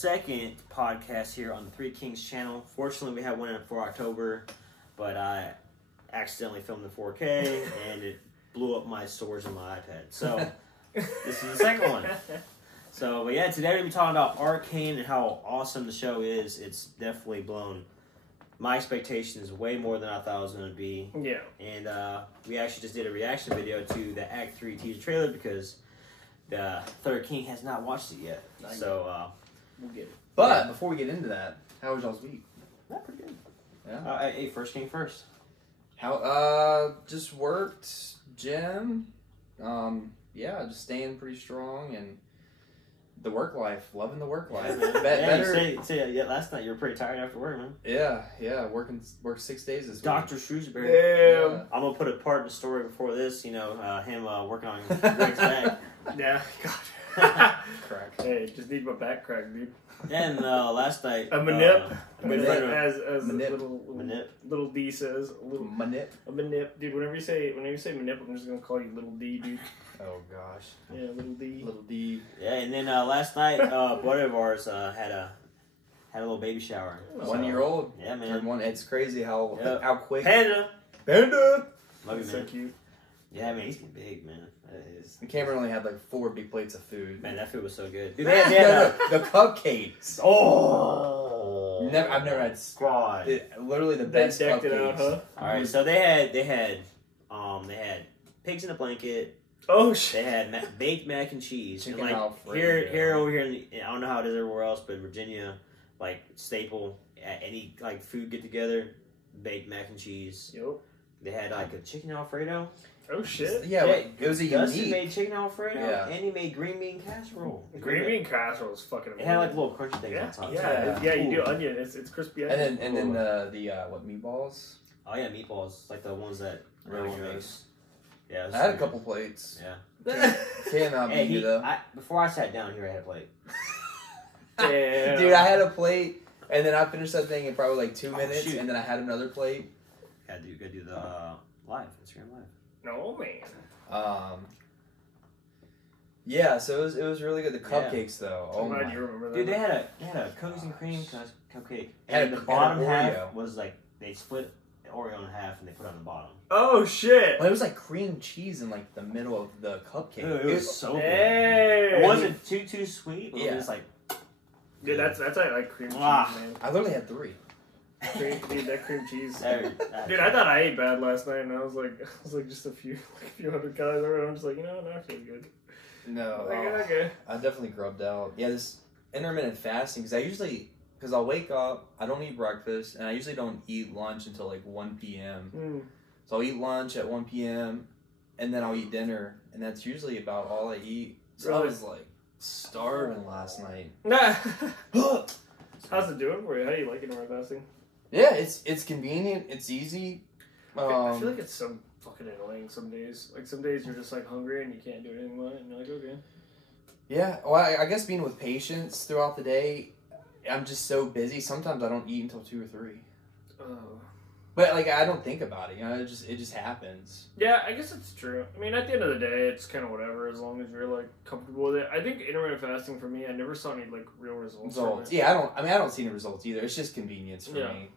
second podcast here on the ThreeOfKingz channel. Fortunately, we had one for October, but I accidentally filmed the 4K and it blew up my storage on my iPad. So this is the second one. So, but yeah, today we're going to be talking about Arcane and how awesome the show is. It's definitely blown my expectations way more than I thought it was going to be. Yeah. And we actually just did a reaction video to the Act 3 teaser trailer because the third king has not watched it yet. So we'll get it. But before we get into that, how was y'all's week? Not pretty good. Yeah. Hey, first king first. How just worked, gym. Yeah, just staying pretty strong and the work life, loving the work life. Better. Yeah, last night you were pretty tired after work, man. Yeah, worked 6 days this week. Dr. Shrewsbury. Damn. Yeah. I'm gonna put a part in the story before this. You know, him working on Greg's back. Yeah, God. Crack. Hey, just need my back crack, dude. And last night, A manip. manip. As Manip. little D says, a Manip. manip, dude. Whenever you say manip, I'm just gonna call you little D, dude. Oh gosh. Yeah, little D. Little D. Yeah, and then last night, buddy of ours had a little baby shower. 1 year old. Yeah, man. Turned one. It's crazy how quick. Panda. Panda. Love you, So man. cute. Yeah, man, he's getting big, man. That is. And Cameron only had like 4 big plates of food. Man, that food was so good. Dude, No, the cupcakes. Oh, I've never had squad. literally the They best decked cupcakes. it out, huh? All right, so they had pigs in a blanket. Oh They shit. had baked mac and cheese. Chicken And like Alfredo. here over here, I don't know how it is everywhere else, but Virginia, like staple at any like food get together, baked mac and cheese. Yo. They had like a chicken Alfredo. Oh shit. Yeah, like, it was a Dustin unique. made chicken Alfredo, Yeah. and he made green bean casserole. Green bean casserole is fucking It amazing. had like little crunchy things yeah, on top. yeah, too. you do onion. It's crispy onion. And then what meatballs? Oh yeah, meatballs like the ones that Really everyone good. makes. Yeah, it was I had a so couple plates. good. Can't Yeah. Hey, beat you though. before I sat down here, I had a plate. Damn. Dude, I had a plate, and then I finished that thing in probably like 2 Oh, minutes, shoot. and then I had another plate. Gotta do the Instagram live. No man. Yeah, so it was really good. The Yeah. cupcakes though. I'm Oh glad my. you remember that. Dude, they had a cookies and cream cupcake. Had And a- the had bottom an half Oreo. was like they split the Oreo in half and they put it on the bottom. Oh shit. Well, it was like cream cheese in like the middle of the cupcake. Dude, it was so good. Hey. It wasn't too sweet, but it Yeah. was like Dude, that's like cream cheese, Ah. man. I literally had 3. Dude, that cream cheese. that- Dude, I thought I ate bad last night, and I was like just a few hundred calories over. I'm just like, no, I feel good. No, Okay. I definitely grubbed out. Yeah, this intermittent fasting because I'll wake up, I don't eat breakfast, and I usually don't eat lunch until like 1 p.m. Mm. So I'll eat lunch at 1 p.m. and then I'll eat dinner, and that's usually about all I eat. So I Really? was like starving last night. Nah. Yeah, How's it doing for you? How do you like intermittent fasting? it's convenient, it's easy. I feel like it's so fucking annoying some days. Like some days you're just like hungry and you can't do anything about it, and you're like, okay. Yeah, well, I guess being with patients throughout the day, I'm just so busy. Sometimes I don't eat until 2 or 3. Oh. But like I don't think about it, you know. It just happens. Yeah, I guess it's true. I mean, at the end of the day, it's kind of whatever as long as you're like comfortable with it. I think intermittent fasting for me, I never saw any like real results. from it. Yeah, I don't see any results either. It's just convenience for Yeah. me.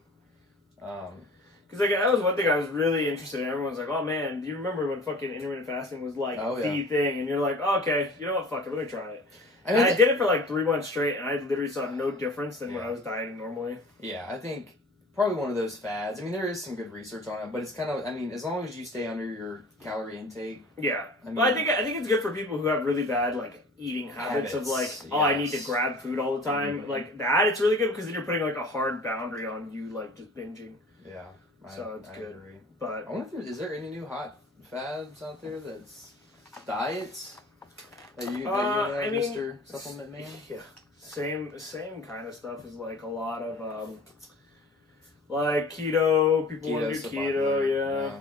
Because like that was one thing I was really interested in. Everyone's like, "Oh man, do you remember when fucking intermittent fasting was like Oh, the yeah. thing?" And you're like, oh, "Okay, you know what? Fuck it, let me try it." I And mean, I did it for like 3 months straight, and I literally saw no difference than when Yeah. I was dieting normally. yeah, I think probably one of those fads. I mean, there is some good research on it, but it's kind of, I mean, as long as you stay under your calorie intake. Yeah, I mean, but I think it's good for people who have really bad like eating habits of like, Habits, oh, I need to yes. grab food all the time. Mhm. Like that, it's really good because then you're putting like a hard boundary on you, like just binging. Yeah, So it's good. Agree. But I wonder if is there any new hot fads out there that's diets that you I mean, Mr. Supplement Man? yeah, same kind of stuff is like a lot of like keto. People want to do keto,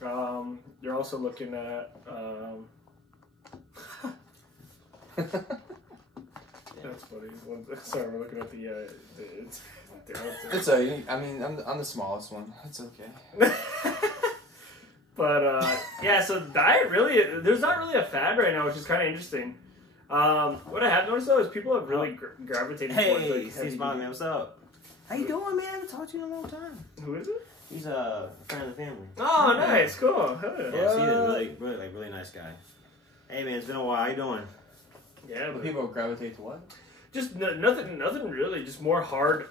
yeah. You're also looking at that's funny. Sorry, we're looking at the It's I mean, I'm the smallest one. It's okay. But yeah, so diet really, there's not really a fad right now, which is kind of interesting. What I have noticed though is people have really gravitated towards like Steve's mom, man, what's up? How you doing, man? I haven't talked to you in a long time. Who is it? He's a friend of the family. Oh, nice, cool. Yeah, he's a really nice guy. Hey, man, it's been a while. How you doing? Yeah, but people gravitate to what? Just nothing really. Just more hard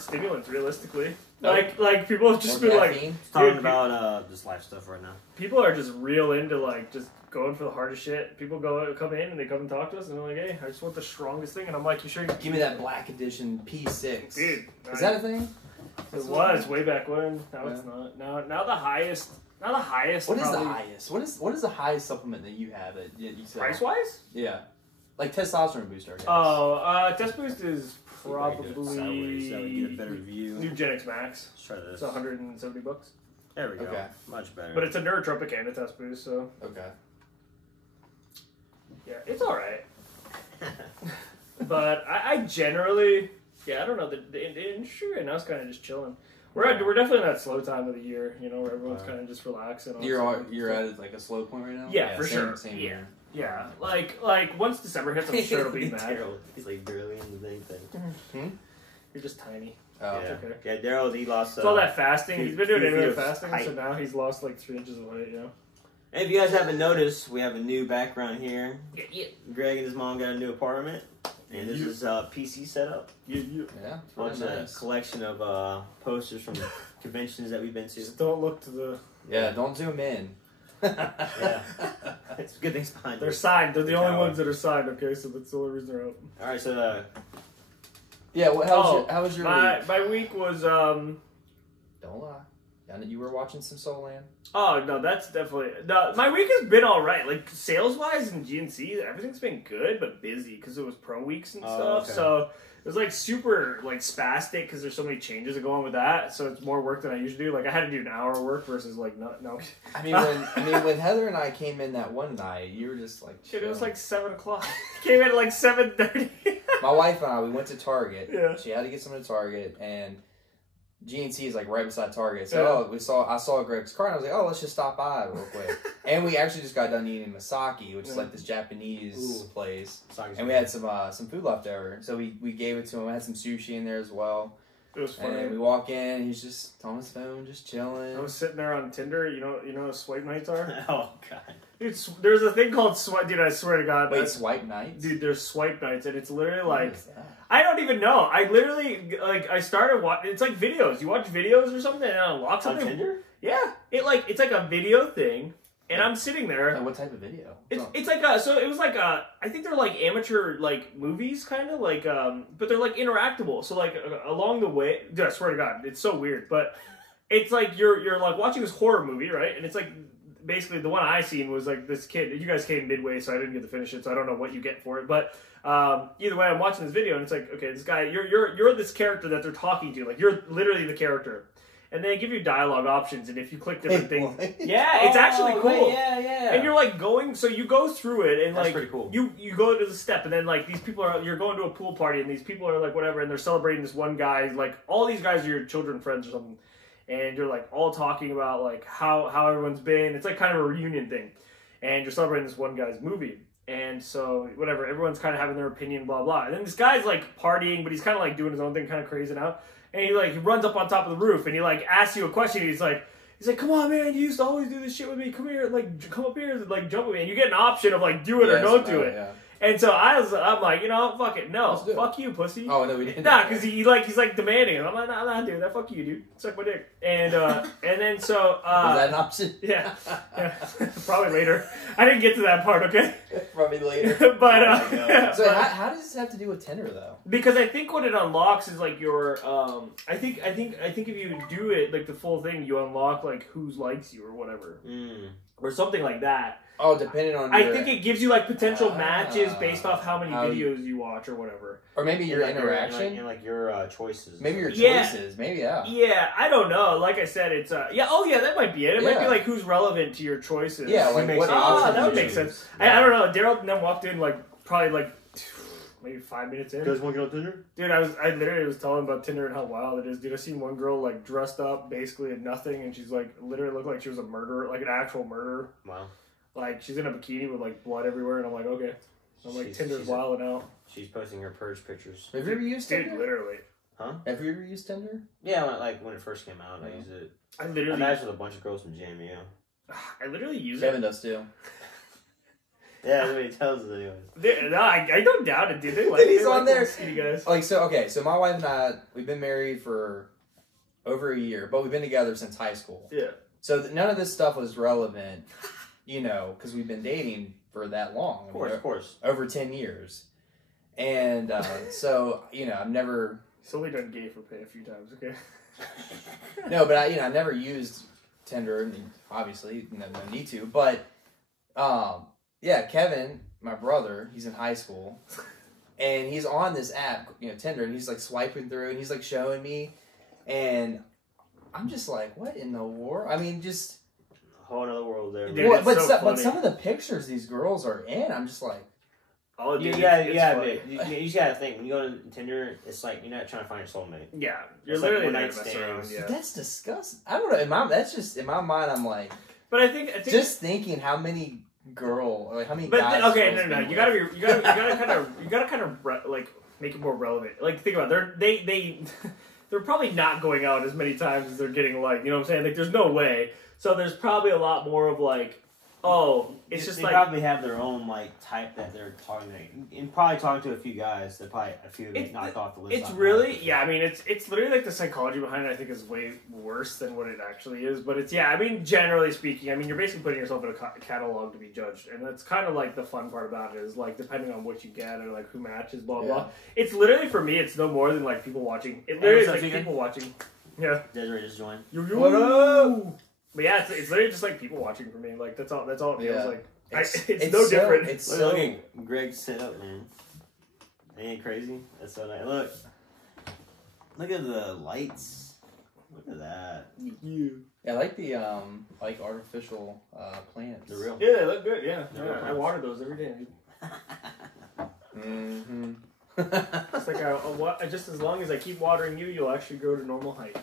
stimulants, realistically. Like people have just been like talking about just life stuff right now. People are just real into like just going for the hardest shit. People come in and they come and talk to us and they're like, "Hey, I just want the strongest thing," and I'm like, "You sure? Give me that black edition P6, dude." Is that a thing? It was way back when. Now it's not. Now the highest. Now the highest. What is the highest? What is the highest supplement that you have that you sell? Price wise? Yeah. Like testosterone booster, I guess. Oh, test boost is probably get a better review. New Genix Max. Let's try this. It's $170. There we go. Okay. Much better. But it's a neurotropic and a test boost, so. Okay. Yeah, it's alright. But I generally, I don't know, the industry right now is kind of just chilling. We're definitely in that slow time of the year, you know, where everyone's kind of just relaxing. You're at like a slow point right now? Yeah, for sure. Same yeah. here. Yeah, like once December hits, I'm sure it'll be mad. He's like barely in the dang thing. You're just tiny. Oh, yeah. Okay. Yeah, Daryl, he lost. It's all that fasting. He's been doing intermittent fasting, height. so now he's lost like 3 inches of weight. You know. And if you guys haven't noticed, we have a new background here. Yeah. Greg and his mom got a new apartment, and this is a PC setup. Yeah. Bunch of collection of posters from conventions that we've been to. Just don't look to the. Yeah, don't zoom in. Yeah, it's good things behind. They're signed. They're the only ones that are signed. Okay, so that's the only reason they're up. All right, so yeah. How was your week? My week was Don't lie. Now that you were watching some Soul Land. Oh no, that's definitely no. My week has been all right. Like sales wise in GNC, everything's been good but busy because it was pro weeks and stuff. Okay. So it was like super like spastic because there's so many changes that go on with that. So it's more work than I usually do. Like I had to do an hour of work versus like no. I mean, when Heather and I came in that one night, you were just like, shit. It was like 7 o'clock. Came in at like 7:30. My wife and I, we went to Target. Yeah. She had to get something to Target, and GNC is like right beside Target. So I saw Greg's car, and I was like, oh, let's just stop by real quick. And we actually just got done eating Masaki, which is like this Japanese place. And we had some food left over. So we gave it to him. We had some sushi in there as well. It was funny. And we walk in, and he's just on his phone, just chilling. I was sitting there on Tinder. You know what swipe nights are? Oh, God. Dude, there's a thing called swipe. Dude, I swear to God. Wait, swipe nights? Dude, there's swipe nights, and it's literally like... What is that? I don't even know. I literally, like, I started watching... It's like videos. You watch videos or something, and it unlocks something. On Tinder? Yeah. It's like a video thing, and I'm sitting there... What type of video? It's like a... So it was like a... I think they're like amateur, like, movies, kind of, like, but they're, like, interactable. So, like, along the way... Dude, I swear to God, it's so weird, but it's like you're like, watching this horror movie, right? And it's like... Basically, the one I seen was like this kid. You guys came midway, so I didn't get to finish it. So I don't know what you get for it. But either way, I'm watching this video, and it's like, okay, this guy, you're this character that they're talking to. Like you're literally the character, and they give you dialogue options, and if you click different things, yeah, it's actually cool. Wait, yeah. And you're like going, so you go through it, and that's like pretty cool. You go to the step, and then like these people you're going to a pool party, and these people are like whatever, and they're celebrating this one guy. Like all these guys are your children friends or something. And you're like all talking about like how everyone's been. It's like kind of a reunion thing, and you're celebrating this one guy's movie. And so whatever, everyone's kind of having their opinion, blah blah. And then this guy's like partying, but he's kind of like doing his own thing, kind of crazing out. And he runs up on top of the roof, and he like asks you a question. He's like, come on, man, you used to always do this shit with me. Come here, like come up here, like jump with me. And you get an option of like do it or don't do it. Yeah. And so I'm like, fuck it, no, fuck you, pussy. Oh no, we didn't. Nah, because he's like demanding it. I'm like, nah, dude, that fuck you, dude. Suck my dick. And then so is that an option? Yeah, probably later. I didn't get to that part, okay? Probably later. But so how does this have to do with Tinder though? Because I think what it unlocks is like your I think if you do it like the full thing, you unlock like who likes you or whatever, or something like that. Oh, depending on. I think it gives you like potential matches based off how many videos you watch or whatever. Or maybe your interaction and like your choices. Maybe your choices. Maybe Yeah, I don't know. Like I said, it's that might be it. It might be like who's relevant to your choices. Yeah, like what that would make sense. I don't know. Daryl then walked in like probably like maybe 5 minutes in. You guys want to get on Tinder? Dude, I literally was telling him about Tinder and how wild it is. Dude, I seen one girl like dressed up basically in nothing, and she's like literally looked like she was a murderer, like an actual murderer. Wow. Like she's in a bikini with like blood everywhere, and I'm like, okay. I'm like, Tinder's wilding out. She's posting her purge pictures. Have you ever used Tinder? Dude, literally. Huh? Have you ever used Tinder? Yeah, when it first came out, I used it. I matched with a bunch of girls from Jam, yeah. I literally use Kevin does too. Yeah, that's what he tells us anyways. No, I don't doubt it, dude. They like, He's on there. Skinny guys. Like, so my wife and I, we've been married for over a year, but we've been together since high school. Yeah. So none of this stuff was relevant, because we've been dating for that long. Of course. Over 10 years. And so, I've never... He's only done gay for pay a few times, okay? No, but I never used Tinder. I mean, obviously, no need to. But, yeah, Kevin, my brother, he's in high school. And he's on this app, Tinder, and he's, like, swiping through, and he's, like, showing me. And I'm just like, what in the world? I mean, just... A whole other world there. Dude, but some of the pictures these girls are in, I'm just like... Oh, dude, you just gotta think, when you go to Tinder, it's like, you're not trying to find your soulmate. Yeah. You're it's literally like not one-night messing around, stands. yeah. That's disgusting. I don't know, in my mind, I'm like... But I think just thinking how many how many but guys... No. You gotta kind of like, make it more relevant. Like, think about it. They're probably not going out as many times as they're getting liked. You know what I'm saying? Like, there's no way. So there's probably a lot more of like, they probably have their own like type that they're targeting, and probably talking to a few guys that probably a few knocked off the list. It's really, yeah. I mean, it's literally like the psychology behind it. I think is way worse than what it actually is. But it's, yeah. I mean, generally speaking, I mean, you're basically putting yourself in a catalog to be judged, and that's kind of like the fun part about it is like depending on what you get or like who matches, blah blah. It's literally for me, it's no more than like people watching. It literally is like people watching. Yeah. Desiree just joined. What up? But yeah, it's literally just like people watching for me. Like that's all it feels like. It's no different. It's look at Greg set up, man. Ain't it crazy? That's so nice. Look at the lights. Look at that. Yeah, I like the artificial plants. They're real. Yeah, they look good. Yeah, I water those every day. Mm-hmm. It's like just as long as I keep watering you, you'll actually grow to normal height.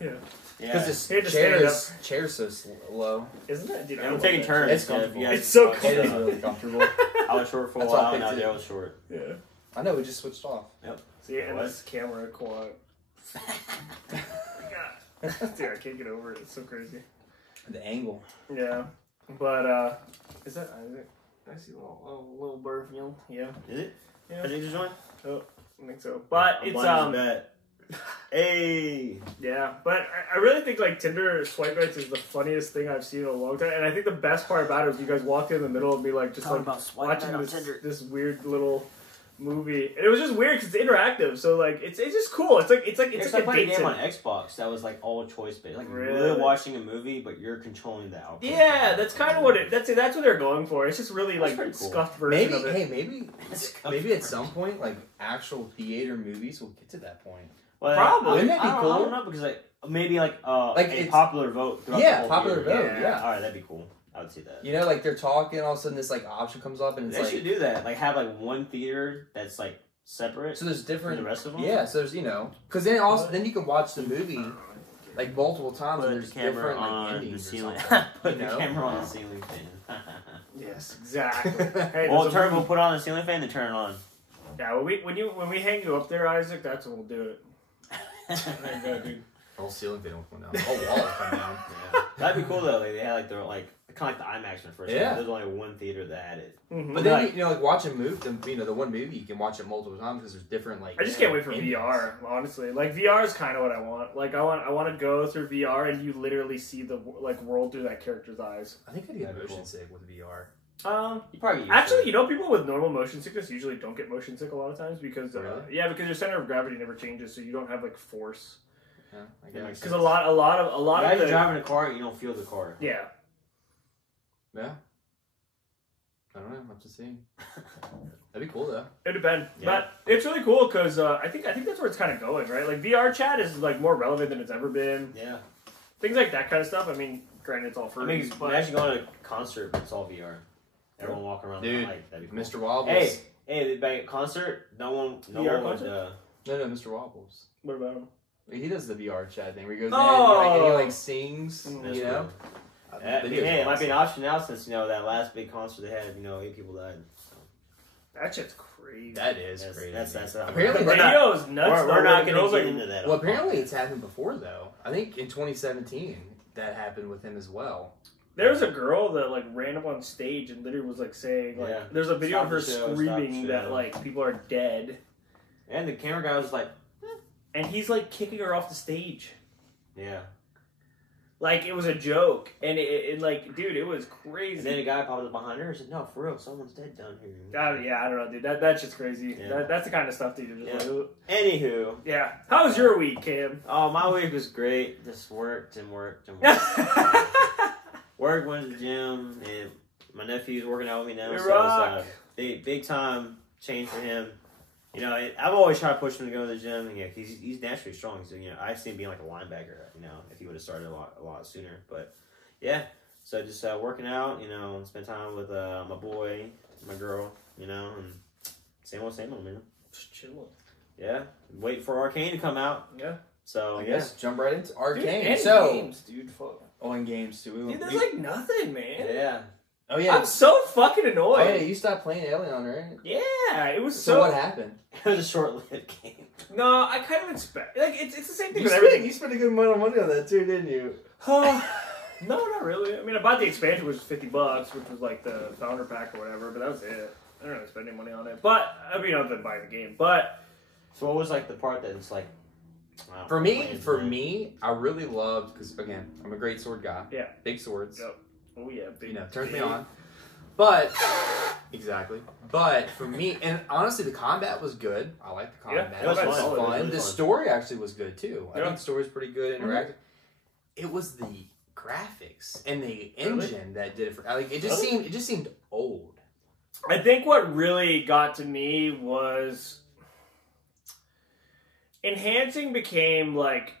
Yeah. Because this chair's so low. Isn't it? Dude, I'm taking turns. It's comfortable. It's so cool. It is really comfortable. I was short for a while, now I was short. Yeah. I know, we just switched off. Yep. See, and this camera quad. Dude, I can't get over it. It's so crazy. The angle. Yeah. But, is it? I see a little bird field. Yeah. Is it? Yeah. Did you just join? Oh, I think so. But it's, hey. Yeah, but I really think like Tinder swipe rights is the funniest thing I've seen in a long time, and I think the best part about it is you guys walked in the middle and be like just like watching this weird little movie, and it was just weird because it's interactive, so like it's just cool. It's like a playing date a game sim. on Xbox that was like all choice based, like Really? you're watching a movie, but you're controlling the outcome. Yeah, that's kind of what that's what they're going for. It's just really like cool. scuffed version Maybe, of it. maybe at some point, like actual theater movies will get to that point. Well, probably. Wouldn't that be cool? I don't know, because maybe a popular vote. Yeah, popular vote. Yeah. All right, that'd be cool. I would see that. Like they're talking, all of a sudden this like option comes up, and it's they should do that. Like have like one theater that's like separate. So there's different. From the rest of them. Yeah, so there's because then you can watch the movie like multiple times, and there's different like endings. Put the camera on the ceiling fan. Yes, exactly. Hey, we'll put on the ceiling fan and turn it on. Yeah, when we hang you up there, Isaac, that's when we'll do it. There you go, dude. The whole ceiling fan will come down. The whole wall will come down. Yeah. That'd be cool though. Like, they had like their like kind of like the IMAX one first. Yeah. There's only one theater that had it. Mm-hmm. But then like watch a movie, the one movie you can watch it multiple times because there's different like. I just can't wait for VR. Honestly, like VR is kind of what I want. Like I want to go through VR and you literally see the like world through that character's eyes. I think I'd get motion sick with VR. You probably actually, people with normal motion sickness usually don't get motion sick a lot of times because really? because your center of gravity never changes, so you don't have like force. Yeah, because a lot of you're driving a car, you don't feel the car. Yeah. Yeah. I don't know. I'll have to see. That'd be cool though. It'd depend, but it's really cool because I think that's where it's kind of going, right? Like VR chat is like more relevant than it's ever been. Yeah. Things like that kind of stuff. I mean, granted, it's all free. I mean, imagine going to a concert, but it's all VR. Everyone walking around. Dude, that'd be cool. Mr. Wobbles. Hey, by a concert, no one would. No, Mr. Wobbles. What about him? He does the VR chat thing where he goes Oh! and he like sings, That's you know? Cool. Hey, it might be an option now since that last big concert they had, 8 people died. So. That shit's crazy. That is crazy. That's apparently the video is nuts. We're not going to get into that. Well, apparently it's happened before though. I think in 2017 that happened with him as well. There's a girl that like ran up on stage and literally was like saying like, there's a video of her screaming that like people are dead, and the camera guy was like, and he's like kicking her off the stage. Yeah. Like, it was a joke. And it like, dude, it was crazy. And then a guy popped up behind her and said, no, for real, someone's dead down here. Yeah, I don't know, dude. That's just crazy. Yeah. That's the kind of stuff that you're just like, Anywho. Yeah. How was your week, Cam? Oh, my week was great. Just worked and worked. Work, went to the gym, and my nephew's working out with me now. We so rock. It's a big time change for him. I've always tried to push him to go to the gym. And, he's naturally strong. So, I see him being like a linebacker, if he would have started a lot sooner. But, yeah. So, just working out, and spend time with my boy, my girl, and same old, man. Just chilling. Yeah. Wait for Arcane to come out. Yeah. So, I guess jump right into Arcane. Dude, so, games, dude. Fuck. Oh, in games too. Dude, there's like nothing, man. Yeah. Oh, yeah. I'm so fucking annoyed. Oh, yeah, you stopped playing Alien, right? Yeah, it was So what happened? It was a short-lived game. No, I kind of expect... Like, it's the same thing You with everything. You spent a good amount of money on that too, didn't you? No, not really. I mean, I bought the expansion, which was $50, which was like the founder pack or whatever, but that was it. I didn't really spend any money on it. But, I mean, other than buying the game. But... So what was like the part that's like... For me, I really loved... Because, again, I'm a great sword guy. Yeah. Big swords. Yep. Oh, yeah. Big, turns me on. But... Exactly. But for me, and honestly, the combat was good. I liked the combat. Yeah, it was fun. fun. The story actually was good too. I Yeah. think the story was pretty good, interactive. It was the graphics and the engine that did it for. Like it just seemed old. I think what really got to me was enhancing became like,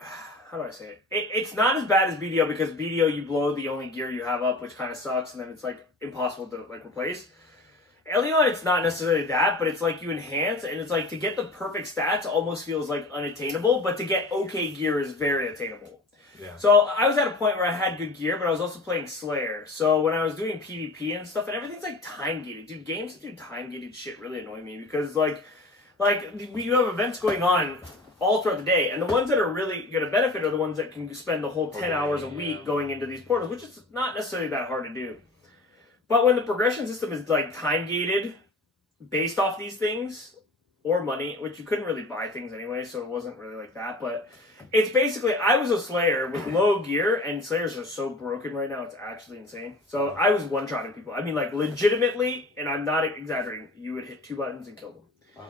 how do I say it? It's not as bad as BDO because BDO you blow the only gear you have up, which kind of sucks, and then it's like impossible to like replace. Elion, it's not necessarily that, but it's like you enhance, and it's like to get the perfect stats almost feels like unattainable, but to get okay gear is very attainable. Yeah. So I was at a point where I had good gear, but I was also playing Slayer. So when I was doing PvP and stuff, and everything's like time gated, dude. Games that do time gated shit really annoy me because like you have events going on all throughout the day, and the ones that are really going to benefit are the ones that can spend the whole 10 hours a week going into these portals, which is not necessarily that hard to do. But when the progression system is like time gated based off these things or money, which you couldn't really buy things anyway, so it wasn't really like that, but it's basically, I was a Slayer with low gear, and Slayers are so broken right now, it's actually insane. So I was one-shotting people. I mean, like, legitimately, and I'm not exaggerating, you would hit 2 buttons and kill them. Wow.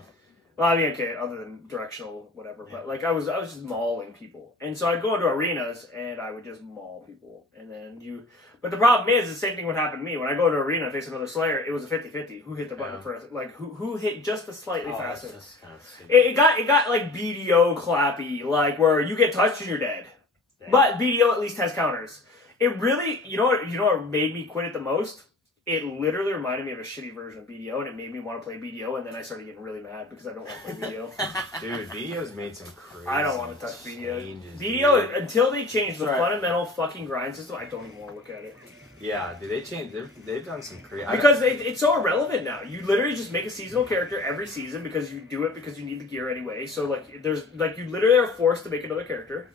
Well, I mean, okay, other than directional, whatever, but like I was just mauling people, and so I'd go into arenas and I would just maul people, and then but the problem is the same thing would happen to me when I go to arena and face another Slayer. It was a 50-50 who hit the button first, like who hit just the slightly faster. That's kind of It got like BDO clappy, like where you get touched and you're dead, but BDO at least has counters. It really, you know what made me quit it the most? It literally reminded me of a shitty version of BDO, and it made me want to play BDO, and then I started getting really mad because I don't want to play BDO. Dude, BDO's made some crazy I don't want to touch BDO. changes, BDO, dude. until they change the fundamental fucking grind system, I don't even want to look at it. Yeah, dude, they've done some crazy... Because it's so irrelevant now. You literally just make a seasonal character every season because you do it because you need the gear anyway. So, like, you literally are forced to make another character.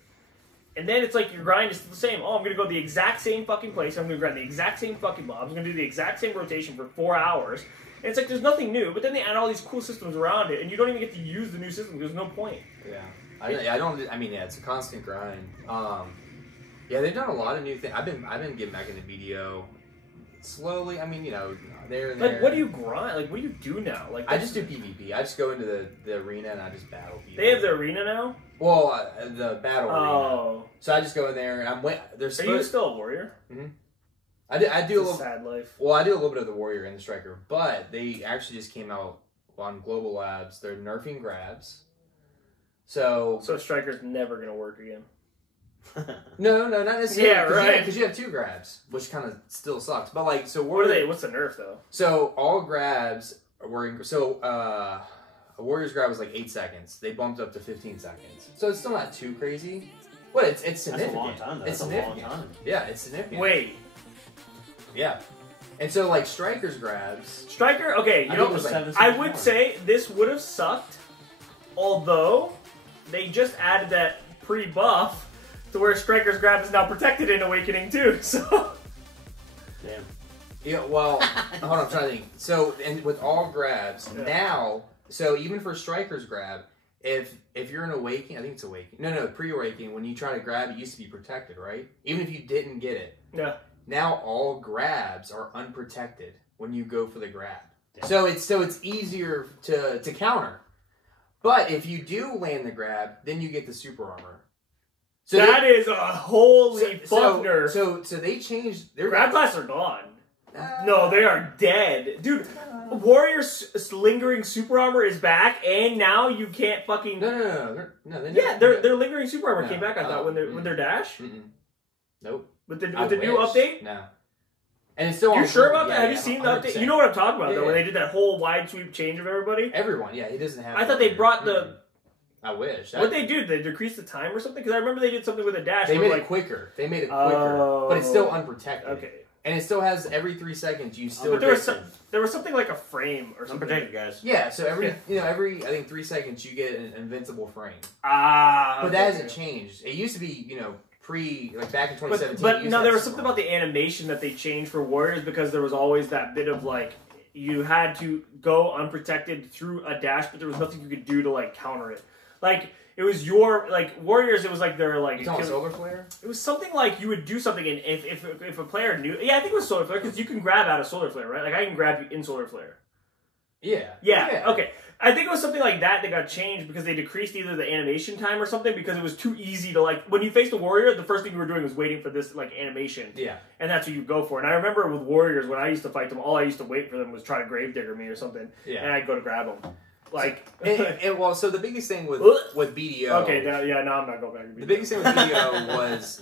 And then it's like your grind is still the same. Oh, I'm going to go the exact same fucking place. I'm going to grind the exact same fucking mobs. I'm going to do the exact same rotation for 4 hours. And it's like there's nothing new. But then they add all these cool systems around it. And you don't even get to use the new system. There's no point. Yeah. I mean, it's a constant grind. Yeah, they've done a lot of new things. I've been getting back into BDO slowly. I mean, there and there. Like, what do you grind? Like, what do you do now? Like, I just do PvP. I just go into the arena and I just battle people. They have the arena now? Well, the battle arena. So I just go in there and Are you still a warrior? Mm-hmm. I do a little sad life. Well, I do a little bit of the warrior and the striker, but they actually just came out on Global Labs. They're nerfing grabs. So striker's never gonna work again. No, not necessarily. Yeah, right. Because you have 2 grabs, which kind of still sucks. But like, so what are they? What's the nerf though? So all grabs were a warrior's grab was like 8 seconds. They bumped up to 15 seconds. So it's still not too crazy. What? It's That's significant. a long time, though. It's That's a long significant. time. Yeah, it's significant. Wait. Yeah. And so, like, Striker's grabs... Striker, okay, you I know, think it was like I would say this would have sucked, although they just added that pre-buff to where Striker's grab is now protected in Awakening too, so... Damn. Yeah, well, hold on, I'm trying to think. So, and with all grabs, now, so even for Striker's grab, if you're an Awakening, I think it's Awakening. No, pre-Awakening, when you try to grab, it used to be protected, right? Even if you didn't get it. Yeah. Now all grabs are unprotected when you go for the grab. Damn. So it's easier to counter. But if you do land the grab, then you get the super armor. So that is a holy fuck nerf. So they changed their grab classes are gone. No, they are dead. Dude, Warrior's lingering super armor is back, and now you can't fucking... No. Their lingering super armor came back, I thought, when their dash. Nope. With the new update? No. And it's still You on sure board. about that? Have you seen the update? You know what I'm talking about, though, when they did that whole wide sweep change of everybody? Everyone, yeah, he doesn't have... I thought they brought the... I wish. What they do? They decrease the time or something? Because I remember they did something with a dash. They made it quicker. They made it quicker. But it's still unprotected. Okay. And it still has every 3 seconds you still... But there was something like a frame or something. Unprotected, guys. Yeah, so every I think 3 seconds you get an invincible frame. But that hasn't changed. It used to be, back in 2017. But no, there was something about the animation that they changed for Warriors because there was always that bit of like you had to go unprotected through a dash, but there was nothing you could do to like counter it. Like it was your Warriors. It was like their like. You talking Solar Flare? It was something like you would do something, and if a player knew, I think it was Solar Flare because you can grab out of Solar Flare, right? Like I can grab you in Solar Flare. Yeah. Okay. I think it was something like that got changed because they decreased either the animation time or something because it was too easy to like when you faced a warrior, the first thing you were doing was waiting for this like animation. Yeah. And that's what you go for. And I remember with warriors when I used to fight them, all I used to wait for them was try to gravedigger me or something. Yeah. And I'd go to grab them. Like so the biggest thing with BDO. Okay. Now I'm not going back to BDO. The biggest thing with BDO was.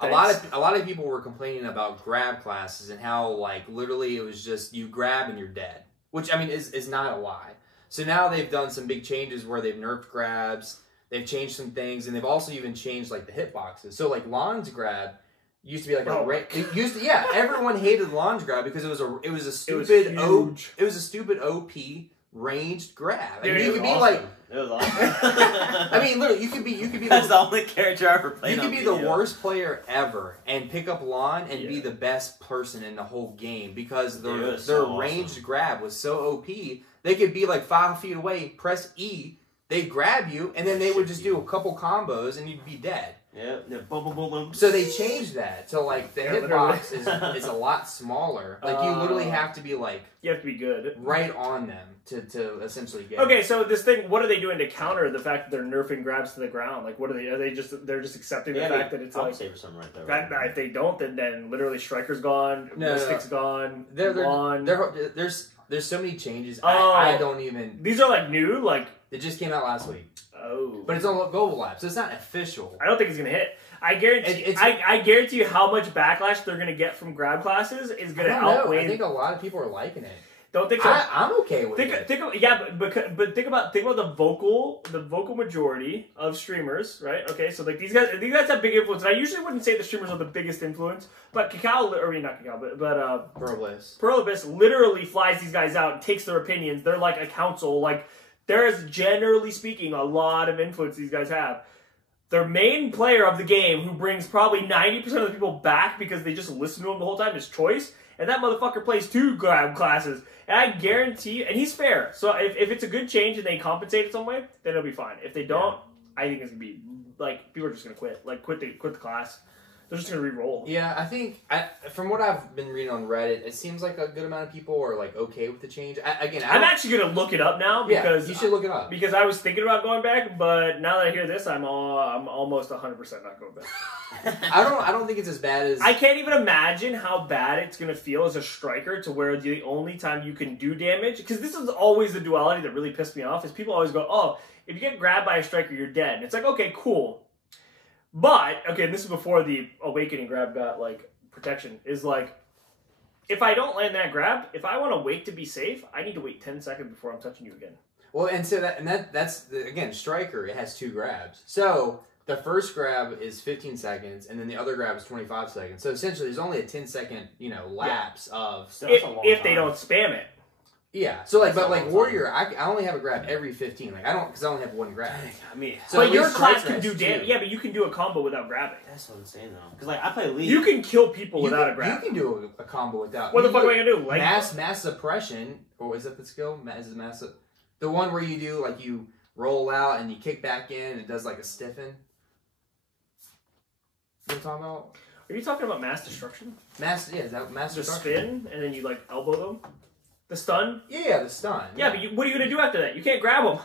A lot of people were complaining about grab classes and how like literally it was just you grab and you're dead, which I mean is not a lie. So now they've done some big changes where they've nerfed grabs, they've changed some things, and they've also even changed like the hitboxes. So like Lon's grab used to be like everyone hated Lon's grab because it was a stupid OP ranged grab. Dude, and you could be awesome. like. It was awesome. I mean, literally, you could be. That's the only character I ever played. You could be the worst player ever and pick up Lon and be the best person in the whole game because their ranged grab was so OP. They could be like 5 feet away, press E, they'd grab you, and then they would just do a couple combos and you'd be dead. Yeah. Boom, boom, boom, boom. So they changed that. So like the hitbox is a lot smaller. Like you literally have to be like you have to be good right on them to essentially get. Okay, so this thing, what are they doing to counter the fact that they're nerfing grabs to the ground? Like, what are they? They're just accepting the fact that it's like save for something right there. That if they don't, then literally Striker's gone, Mystic's gone, There's so many changes. Oh, I don't even. These are like new, like it just came out last week. Oh, but it's on Global Lab, so it's not official. I don't think it's gonna hit. I guarantee. I guarantee you how much backlash they're gonna get from grab classes is gonna outweigh. I think a lot of people are liking it. Don't think so. I'm okay with it. But think about the vocal majority of streamers, right? Okay, so like these guys have big influence. And I usually wouldn't say the streamers are the biggest influence, but Pearl Abyss literally flies these guys out and takes their opinions. They're like a council. Like there is generally speaking a lot of influence these guys have. Their main player of the game, who brings probably 90% of the people back because they just listen to him the whole time, is Choice. And that motherfucker plays 2 grab classes. And I guarantee you, and he's fair. So if it's a good change and they compensate it some way, then it'll be fine. If they don't, I think it's going to be, like, people are just going to quit. Like, quit the class. They're just going to re-roll. Yeah, I think, from what I've been reading on Reddit, it seems like a good amount of people are, like, okay with the change. I'm actually going to look it up now. Because you should look it up. Because I was thinking about going back, but now that I hear this, I'm almost 100% not going back. I don't think it's as bad as... I can't even imagine how bad it's going to feel as a striker to where the only time you can do damage... Because this is always the duality that really pissed me off, is people always go, oh, if you get grabbed by a striker, you're dead. And it's like, okay, cool. But, okay, and this is before the Awakening grab got, like, protection, is like, if I don't land that grab, if I want to wait to be safe, I need to wait 10 seconds before I'm touching you again. Well, and so that's again, Striker, it has 2 grabs. So... the first grab is 15 seconds, and then the other grab is 25 seconds. So essentially, there's only a 10-second, lapse of... So that's a long if they time. don't spam it. Yeah, so like, That's but a like long Warrior, I only have a grab every 15. Like, because I only have one grab. I mean, So but at your least class Striker can do has damage. two. Yeah, but you can do a combo without grabbing. that's so insane though. Because like I play League. You can kill people You without can, a grab. You can do a combo without... What the fuck am I gonna do? Like, mass suppression, or is that the skill? Is it mass? The one where you do like you roll out and you kick back in and it does like a stiffen. You know what I'm talking about? Are you talking about mass destruction? Is that mass The destruction? spin, and then you like elbow them? The stun? Yeah, the stun. Yeah, but what are you gonna do after that? You can't grab them.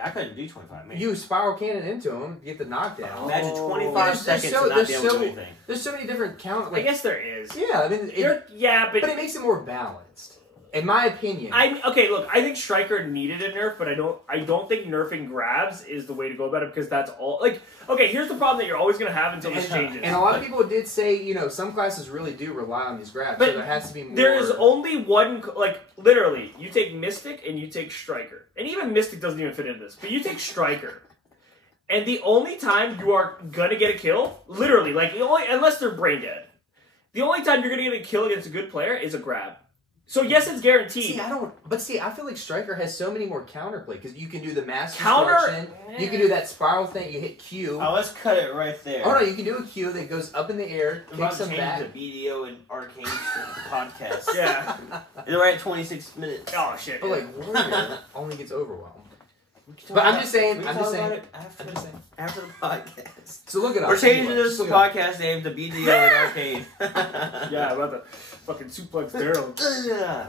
I couldn't do 25. Man. You spiral cannon into him, get the knockdown. Imagine Oh. 25 There's seconds so- and not there's be able to so- do anything. There's so many different count. I Like, guess there is. yeah, I mean, Yeah, but it makes it more balanced, in my opinion. Okay, look, I think Striker needed a nerf, but I don't think nerfing grabs is the way to go about it because that's all. Like, okay, here's the problem that you're always gonna have until this changes. And a lot of people did say, some classes really do rely on these grabs, But so there has to be more. There is only one, like, literally, you take Mystic and you take Striker. And even Mystic doesn't even fit into this, but you take Striker. And the only time you are gonna get a kill, literally, like, unless they're brain dead, the only time you're gonna get a kill against a good player is a grab. So yes, it's guaranteed. I feel like Striker has so many more counterplay because you can do the mass Counter- destruction, you can do that spiral thing, you hit Q. Oh, let's cut it right there. Oh no, you can do a Q that goes up in the air, I'm about kicks to them change back. the BDO and Arcane podcast. Yeah. And we're at 26 minutes. Oh, shit. But like Warrior only gets overwhelmed. We can talk But I'm about- just saying- we can I'm talk just about saying- it after, I'm just saying. after the podcast. So look it up. We're changing this Look it up. podcast name to BDO and Arcane. Yeah, about the fucking suplex Daryl. Yeah.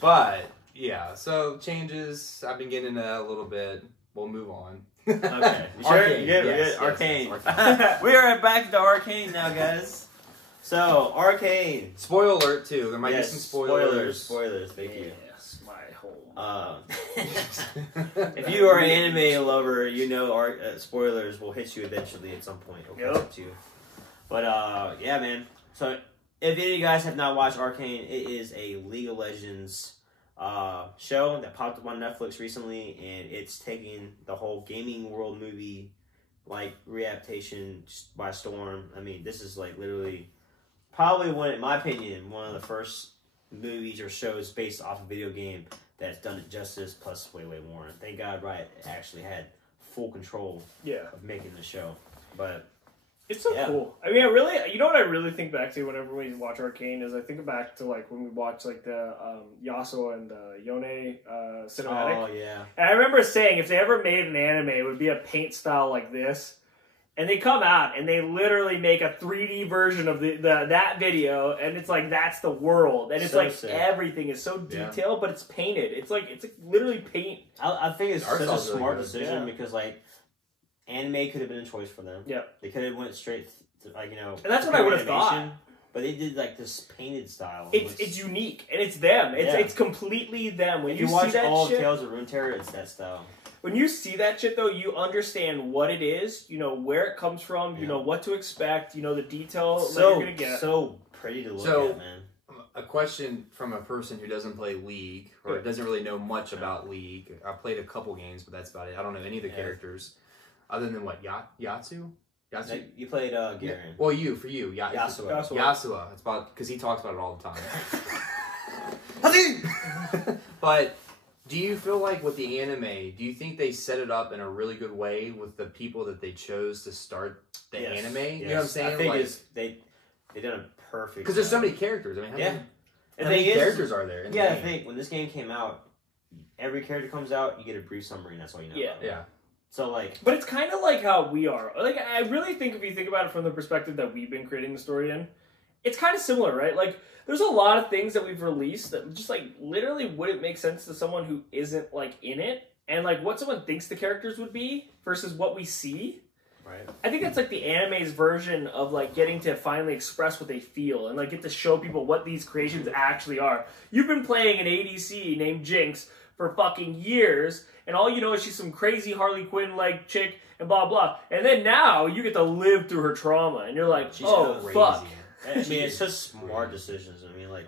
But yeah, so changes. I've been getting into that a little bit. We'll move on. Okay. You sure? Arcane, You good? We're yes, good? Arcane. yes, Arcane. We are back to Arcane now, guys. So, Arcane. Spoiler alert too. There might Yes, be some spoilers. Spoilers, thank you. Yes, my home. If you are an anime lover, you know our spoilers will hit you eventually at some point. It'll catch Yep. up to you. But yeah, man. So if any of you guys have not watched Arcane, it is a League of Legends show that popped up on Netflix recently, and it's taking the whole gaming world movie like readaptation by storm. I mean, this is like literally probably one, in my opinion, one of the first movies or shows based off a video game that's done it justice, plus way more. And thank God Riot actually had full control Yeah. of making the show. But It's so Yeah. cool. I mean, you know what I really think back to whenever we watch Arcane is I think back to like when we watch like the Yasuo and Yone cinematic. oh yeah, And I remember saying if they ever made an anime, it would be a paint style like this. And they come out and they literally make a 3D version of that video, and it's like that's the world, and it's So like sick. everything is so detailed, but it's painted. It's like literally paint. I think it's Art such a style's really smart good. decision Yeah. because like anime could have been a choice for them. Yeah. They could have went straight to and that's what I would have animation, thought. But they did like this painted style. It's unique and it's them. It's completely them. When If you you see watch that all shit, of Tales of Runeterra, it's that style. when you see that shit though, you understand what it is. You know where it comes from. You Yeah. know what to expect. You know the detail that So you're gonna get. so pretty to look So- at, man. A question from a person who doesn't play League or Good. doesn't really know much about League. I played a couple games, but that's about it. I don't know any of the Yeah. characters other than what Yatsu. Like, you played Garen. Well, for you, Yasuo. Yasua. It's about because he talks about it all the time. But do you feel like with the anime, do you think they set it up in a really good way with the people that they chose to start the Yes, anime? yes. You know what I'm saying? I think Like, they done a perfect. because there's so job. many characters. I mean, how Yeah. many, The how many thing is- characters are there? In the Yeah, I game? think when this game came out, every character comes out, you get a brief summary, and that's all you know. Yeah. about it. Yeah. So like, But it's kind of like how we are. Like, I really think if you think about it from the perspective that we've been creating the story in, it's kind of similar, right? Like, there's a lot of things that we've released that just, like, literally wouldn't make sense to someone who isn't, like, in it. And, like, what someone thinks the characters would be versus what we see. right? I think that's, like, the anime's version of, like, getting to finally express what they feel and, like, get to show people what these creations actually are. You've been playing an ADC named Jinx for fucking years, and all you know is she's some crazy Harley Quinn-like chick, and blah, blah. And then now, you get to live through her trauma, and you're like, She's oh, crazy. fuck. I mean, it's just smart decisions. I mean, like,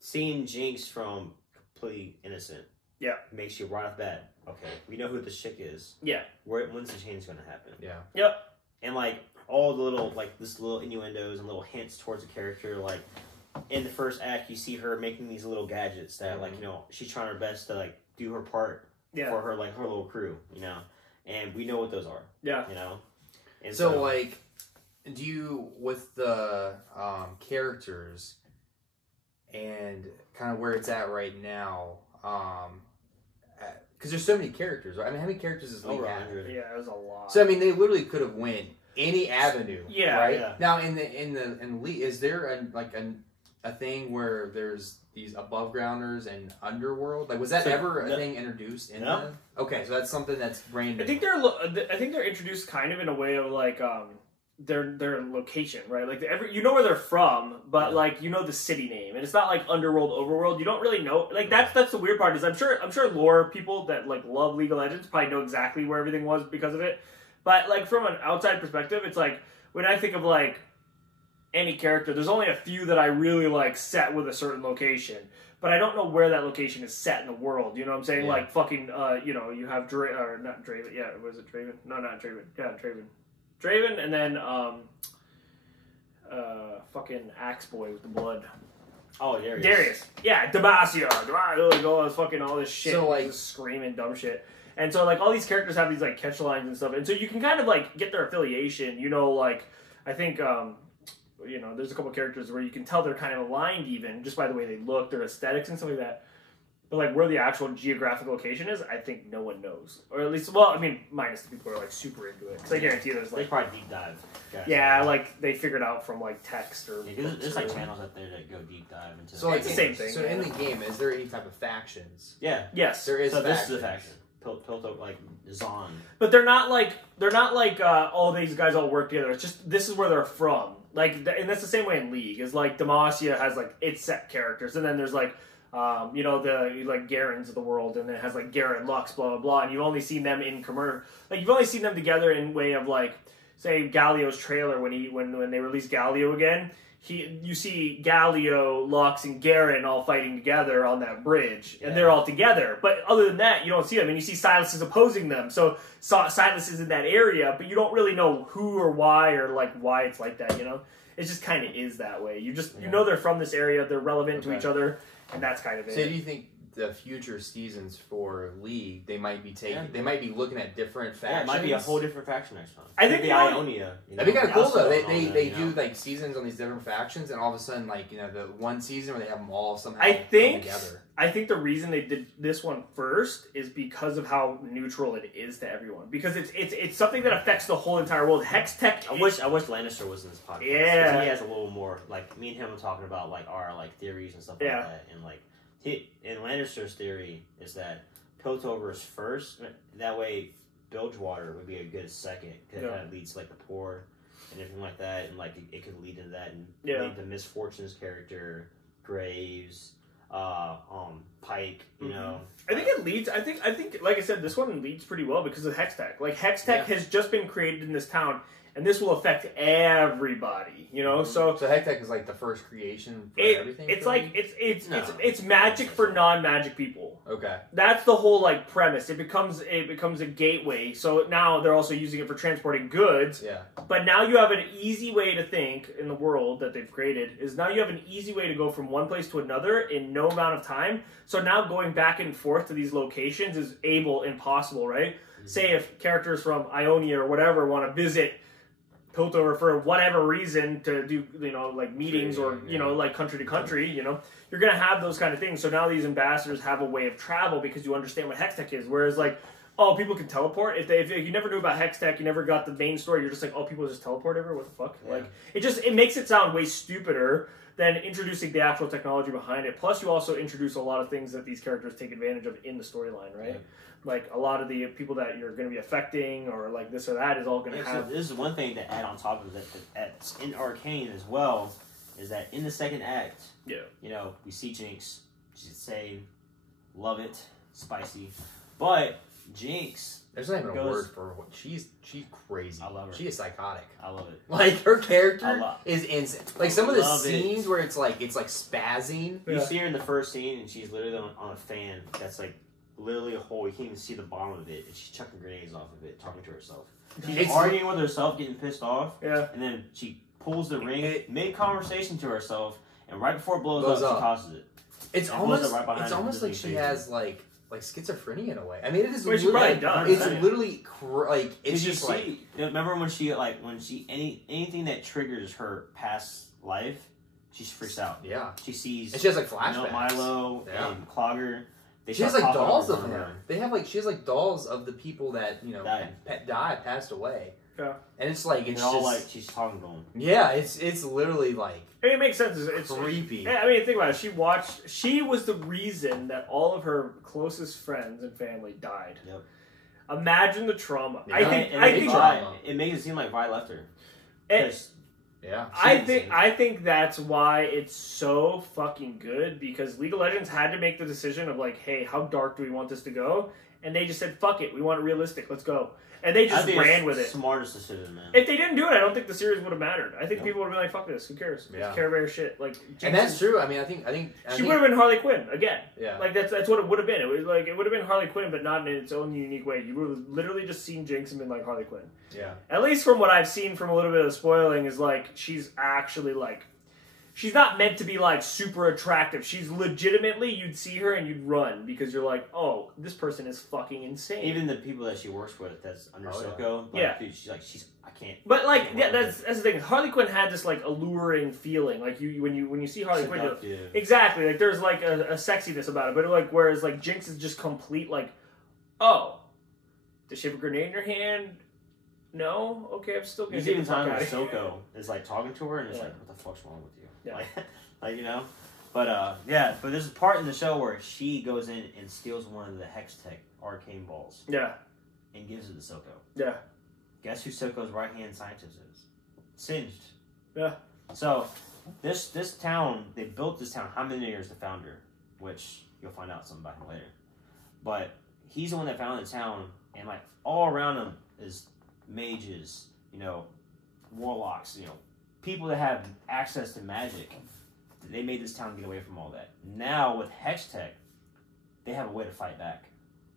seeing Jinx from completely innocent, Yeah. makes you right off the bat okay, we know who this chick is. Yeah. When's the change going to happen? Yeah. Yep. And like all the little this little innuendos and little hints towards the character, like in the first act, you see her making these little gadgets that like she's trying her best to like do her part for her like her little crew, and we know what those are. Yeah. And so like, do you with the characters and kind of where it's at right now? Because there's so many characters, right? I mean, how many characters is League have? Yeah, there's a lot. So I mean, they literally could have went any avenue. Yeah, right. Yeah. Now in League, is there a thing where there's these above grounders and underworld? Like, was that ever a thing introduced in the? Okay, so that's something that's brand new. I think they're introduced kind of in a way of like their location, right? Like you know where they're from, but like the city name, and it's not like underworld, overworld. You don't really know. Like that's the weird part is I'm sure lore people that like love League of Legends probably know exactly where everything was because of it. But like from an outside perspective, it's like when I think of like any character, there's only a few that I really like set with a certain location, but I don't know where that location is set in the world. You know what I'm saying? Yeah. Like fucking, you have not Draven. Yeah, was it Draven? No, not Draven. Yeah, Draven. Draven, and then fucking Axe Boy with the blood. Oh, Darius. Darius. Yeah, Demacia. Like all this shit. So like just screaming dumb shit. And so like all these characters have these like catch lines and stuff, and so you can kind of like get their affiliation. Like I think there's a couple characters where you can tell they're kind of aligned even just by the way they look, their aesthetics and stuff like that. But like where the actual geographic location is, I think no one knows, or at least, well, I mean, minus the people who are like super into it, because I guarantee there's like they probably deep dive. Guys. Yeah, like they figured out from like text or there's like channels out there that go deep dive into. So like it's the same thing. So in the game, is there any type of factions? Yeah. Yes. There is. So factions. this is a faction. Piltover, like Zon. But they're not like all these guys all work together. It's just this is where they're from. Like, and that's the same way in League. Is like Demacia has like its set characters, and then there's like the like Garens of the world, and then it has like Garen, Lux, blah blah blah. And you've only seen them in commercial. Like you've only seen them together in way of like say Galio's trailer when they released Galio again. You see Galio, Lux, and Garen all fighting together on that bridge, and they're all together. But other than that, you don't see them, and you see Silas is opposing them. So Silas is in that area, but you don't really know who or why it's like that. It just kind of is that way. You know they're from this area, they're relevant to each other, and that's kind of it. So do you think the future seasons for League they might be they might be looking at different factions? Yeah, it might be a whole different faction next time. I think the Ionia. That'd be kind of cool though. They do like seasons on these different factions, and all of a sudden the one season where they have them all somehow come together. I think the reason they did this one first is because of how neutral it is to everyone. Because it's something that affects the whole entire world. Hextech. I wish Lannister was in this podcast. Yeah, he has a little more like me and him were talking about like our like theories and stuff like that, and like. In Lannister's theory is that Piltover is first. That way, Bilgewater would be a good second because it kind of leads to like the poor and everything like that, and like it could lead into that and lead to Misfortune's character, Graves, Pike. I think it leads. I think like I said, this one leads pretty well because of Hextech. Like Hextech has just been created in this town. And this will affect everybody, So Hextech is like the first creation for everything. It's like it's magic for non-magic people. Okay, that's the whole like premise. It becomes a gateway. So now they're also using it for transporting goods. Yeah. But now you have an easy way to think in the world that they've created. Is now you have an easy way to go from one place to another in no amount of time. So now going back and forth to these locations is impossible, right? Mm-hmm. Say if characters from Ionia or whatever want to visit Piltover for whatever reason to do, like meetings or, like country to country, you're going to have those kind of things. So now these ambassadors have a way of travel because you understand what Hextech is. Whereas like, people can teleport. If you never knew about Hextech, you never got the main story, you're just like, people just teleport everywhere. What the fuck? Yeah. Like, it makes it sound way stupider than introducing the actual technology behind it. Plus, you also introduce a lot of things that these characters take advantage of in the storyline, right? Yeah. Like, a lot of the people that you're going to be affecting or, like, this or that is all going to have... So this is one thing to add on top of that in Arcane as well, is that in the second act, we see Jinx, she's insane, love it, spicy, but Jinx... There's not even a word for what she's crazy. I love her. She is psychotic. I love it. Like her character is insane. Like some of the scenes where it's like spazzing. You see her in the first scene and she's literally on a fan that's like literally a hole. You can't even see the bottom of it, and she's chucking grenades off of it, talking to herself. She's It's- arguing with herself, getting pissed off. Yeah. And then she pulls the ring, mid-conversation to herself, and right before it blows up, she tosses it. It's It blows almost up right behind it's her, almost like doesn't she even has like schizophrenia in a way. I mean, it is Well, she literally, probably does. it's literally like it's Did you just see? like Remember when she anything that triggers her past life, she freaks out. yeah. She sees And she has like flashbacks. Milo Yeah. and Clogger. They She has start like popping dolls up of on him. They have like she has like dolls of the people that passed away. Yeah. And it's like And it's they're all just like she's talking to them. yeah. It's literally like It makes sense. It's creepy. Yeah, I mean, think about it. She was the reason that all of her closest friends and family died. Yep. Imagine the trauma. Yeah. I think It makes it seem like Vi left her. it, 'Cause yeah. I think that's why it's so fucking good, because League of Legends had to make the decision of like, hey, how dark do we want this to go? And they just said, fuck it, we want it realistic, let's go. And they just ran with it. Smartest decision, man. If they didn't do it, I don't think the series would have mattered. I think people would have been like, fuck this, who cares? Yeah. Just Care Bear shit. Like, And that's true. I mean, I think she would have been Harley Quinn again. Yeah. Like that's what it would have been. It was like it would have been Harley Quinn, but not in its own unique way. You would have literally just seen Jinx and been like Harley Quinn. Yeah. At least from what I've seen from a little bit of the spoiling, is like she's actually like she's not meant to be like super attractive. She's legitimately, you'd see her and you'd run because you're like, oh, this person is fucking insane. Even the people that she works with, that's under Silco. Yeah. Dude, she's I can't. But like, yeah, that's the thing. Harley Quinn had this like alluring feeling. Like when you see Harley Quinn, Seductive. exactly. Like there's like a sexiness about it. But like whereas like Jinx is just complete like, oh, does she have a grenade in her hand? No. Okay, I'm still gonna There's get even the fuck times out where of here. Silco is like talking to her and it's Yeah. like, what the fuck's wrong with you? Yeah. Like you know. But yeah, but there's a part in the show where she goes in and steals one of the Hex Tech Arcane balls Yeah. and gives it to Silco. Yeah. Guess who Silco's right hand scientist is? Singed. Yeah. So this town, they built this town. Hamidnir is the founder, which you'll find out something about him later. But he's the one that founded the town, and like all around him is mages, warlocks, people that have access to magic. They made this town get away from all that. Now with Hextech, they have a way to fight back.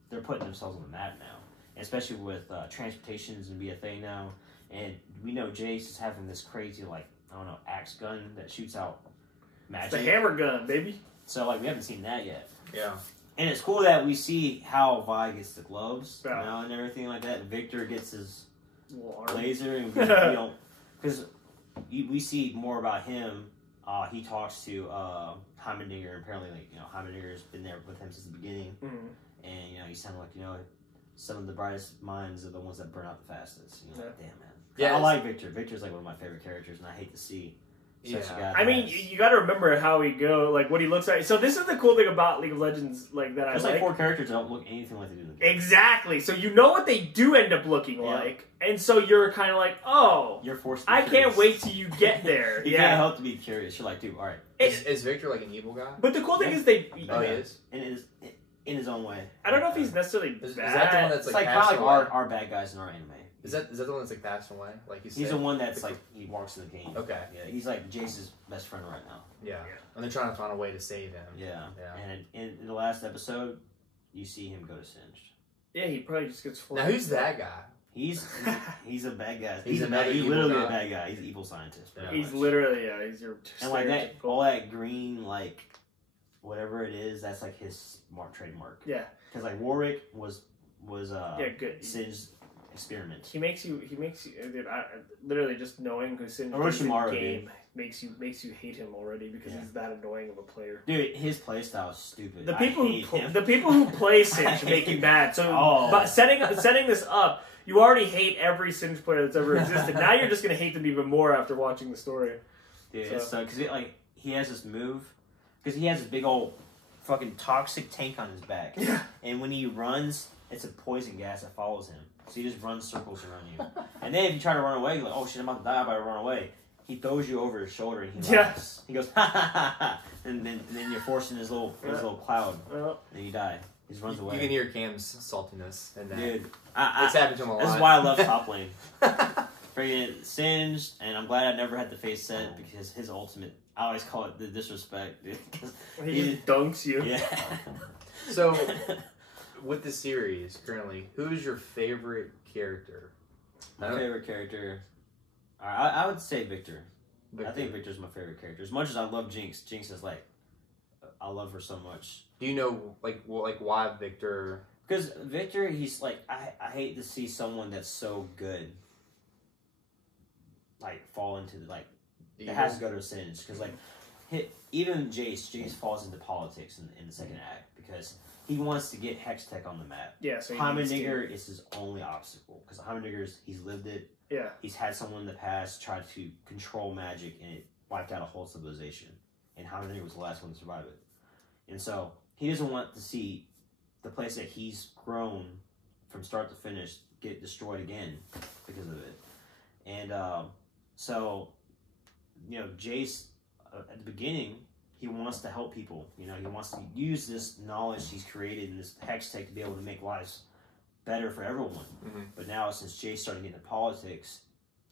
They're putting themselves on the map now, and especially with transportations and be a thing now. And we know Jace is having this crazy axe gun that shoots out magic. It's the hammer gun, baby. So we haven't seen that yet. Yeah. And it's cool that we see how Vi gets the gloves, Yeah. and everything like that. And Victor gets his Water. laser, and because we see more about him. He talks to Heimendinger. Apparently, Heimendinger's been there with him since the beginning, Mm-hmm. and he's kind of some of the brightest minds are the ones that burn out the fastest. Yeah. Damn man. Yeah, I like Victor. Victor's one of my favorite characters, and I hate to see. Yeah. Such a guy I mean, you got to remember how he what he looks like. So this is the cool thing about League of Legends, that there's I like. 4 characters that don't look anything like they do in the game. Exactly. So you know what they do end up looking like, and so you're kind of like, oh, You're forced to be I curious. can't wait till you get there. You can't help to be curious. You're like, dude, all right. Is Victor like an evil guy? But the cool thing Yeah. is they. Oh, he is. In his own way. I don't know if he's necessarily Is bad. that the one that's It's like kind of passing like away? our bad guys in our anime. Is that the one that's like passing away? Like you said? He's the one that's he walks in the game. Okay. Yeah, he's like Jace's best friend right now. Yeah. And they're trying to find a way to save him. Yeah. Yeah. And in the last episode, you see him go to Singed. Yeah, he probably just gets full. Now who's that guy? He's a bad guy. He's another he's evil literally guy. a bad guy. He's an evil scientist. Yeah. pretty He's much. literally he's your And like that, stereotypical- all that green whatever it is, that's like his trademark. Yeah, Because Warwick was yeah, good. Singed's experiment. He makes you, dude, literally just knowing who Sin is in Orochimaru, the game makes you hate him already because he's that annoying of a player. Dude, his playstyle is stupid. The I people hate him. the people who play Singe I make you hate mad. So, Oh. but setting this up, you already hate every Singe player that's ever existed. Now you're just gonna hate them even more after watching the story. Dude, So- it's because he has this move because he has this big old fucking toxic tank on his back. Yeah. And when he runs, it's a poison gas that follows him. So he just runs circles around you. And then if you try to run away, you're like, oh shit, I'm about to die if I run away. He throws you over his shoulder and he laughs. He goes, ha ha ha ha. And then you're forced in his little cloud. Well, And then you die. He just runs away. You can hear Cam's saltiness in that. Dude, It's happened to him a lot. this is why I love top lane. Freaking Singed, and I'm glad I never had the face set because his ultimate, I always call it the disrespect, dude. 'Cause he just dunks you. yeah. So, with the series currently, who's your favorite character? My favorite character, I would say Victor. I think Victor's my favorite character. As much as I love Jinx, Jinx is like, I love her so much. Do you know why Victor? Because Victor, he's like, I hate to see someone that's so good, like, fall into the, like, it has to go to a sentence. Because, like, even Jace falls into politics in the second act because he wants to get Hextech on the map. Yeah, so Heimendinger is his only obstacle because Heimdinger's, he's lived it. Yeah. He's had someone in the past try to control magic and it wiped out a whole civilization. And Heimendinger was the last one to survive it. And so he doesn't want to see the place that he's grown from start to finish get destroyed again because of it. And so, you know, Jace, at the beginning, he wants to help people. You know, he wants to use this knowledge he's created and this Hextech to be able to make lives better for everyone. But now, since Jace started getting into politics,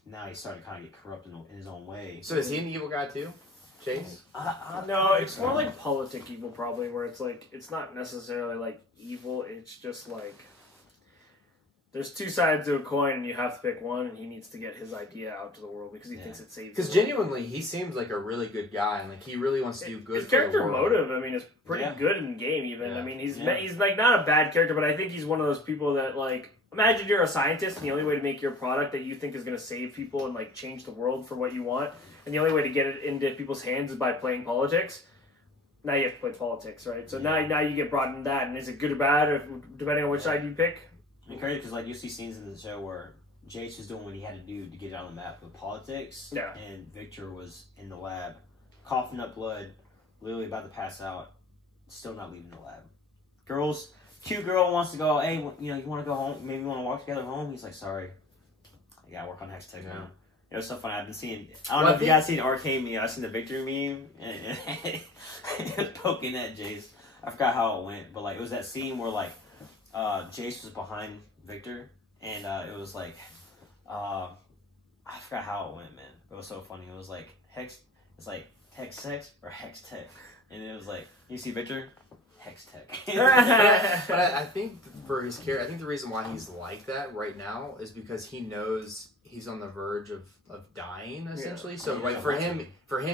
now he's starting to kind of get corrupt in his own way. So is he an evil guy too? Chase? No, it's more like politic evil probably, where it's like, it's not necessarily like evil, it's just like, there's two sides to a coin and you have to pick one, and he needs to get his idea out to the world because he thinks it saves the world. Because genuinely, he seems like a really good guy, and like he really wants to do good his for character the world. motive, I mean, is pretty good in the game even. Yeah. I mean, he's like not a bad character, but I think he's one of those people that like, imagine you're a scientist and the only way to make your product that you think is going to save people and like change the world for what you want, and the only way to get it into people's hands is by playing politics. Now you have to play politics, right? So now you get brought into that, and is it good or bad, or depending on which side you pick? It's crazy because like you see scenes in the show where Jace was doing what he had to do to get it on the map with politics, and Victor was in the lab, coughing up blood, literally about to pass out, still not leaving the lab. Cute girl wants to go. Hey, you know, you want to go home? Maybe you want to walk together home? He's like, sorry, I gotta work on Hextech now. It was so funny. I've been seeing. I don't know if you guys seen Arcane meme. I've seen the Victor meme, and it was poking at Jace. I forgot how it went, but like it was that scene where like Jace was behind Victor, and it was like I forgot how it went, man. It was so funny. It was like it's like Hex Sex or Hex Tech, and it was like you see Victor, Hex Tech. But I think for his character, I think the reason why he's like that right now is because he knows he's on the verge of dying, essentially. So like for him,